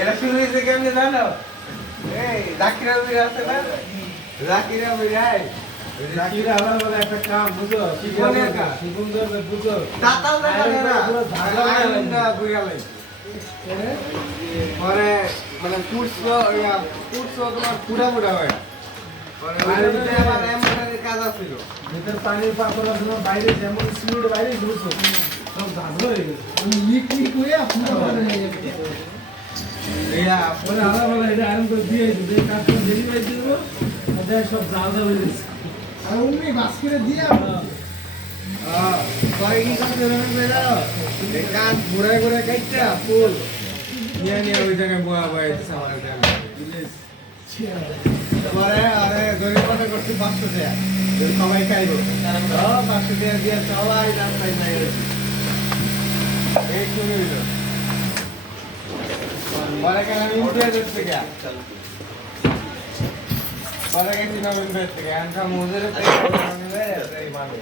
এটা শুরু হয়েছে কেমনে জানো? এই জাকিরা মির আছে না? জাকিরা মির হাই জাকিরা আমার বলে একটা কাম বুঝো জীবনের কাজ। সুন্দর বুঝো তাতাও দেখা যায় না পুরো ঝাগড়া আইনটা বুঝা লাগে পরে মানে পুরছো তোমার পুরা পুরা হয় পরে ওইটার ভিতরে আবার এমব্রয়ডারির কাজ আছিল ভিতর পানি পা করার জন্য বাইরে যেমন স্পিড বাইরে ঘুরছো সব ঝাগড়া হয়ে গেছে লিক লিক হয়ে পুরো ভালো হয়ে গেছে ইয়া বলে আলাদা বলে এটা আয়রন করে দিয়ে দিতে কাজটা ডেলিভারি দিয়ে দেবো ওদের সব ঝাগড়া হয়ে গেছে আর উনি বাস করে দিয়ে পরে কি করতে হবে জানো এই কাজ ঘুরে ঘুরে কাটটা ফুল নিয়ে নিয়ে ওই জায়গায় boya boya দিছে আমার কাছে পরে আরে গরিব কথা করছি 500 টাকা যদি সবাই খাইবো 500 টাকা দিয়ে সবাই দাম পাই না এই শুরু হইলো পরে কেন আমি ইন্টারনেট থেকে পরে গেছি নভেম্বর থেকে আনকা মজুরি এই মানে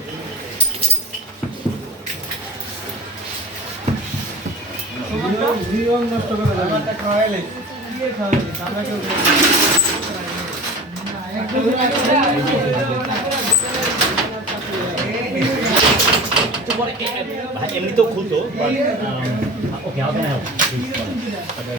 জীবন নষ্ট করে দেবে আমারটা খাওয়াইলে কি খাওয়াইলে আমাকে এমনি তো খুলতো ওকে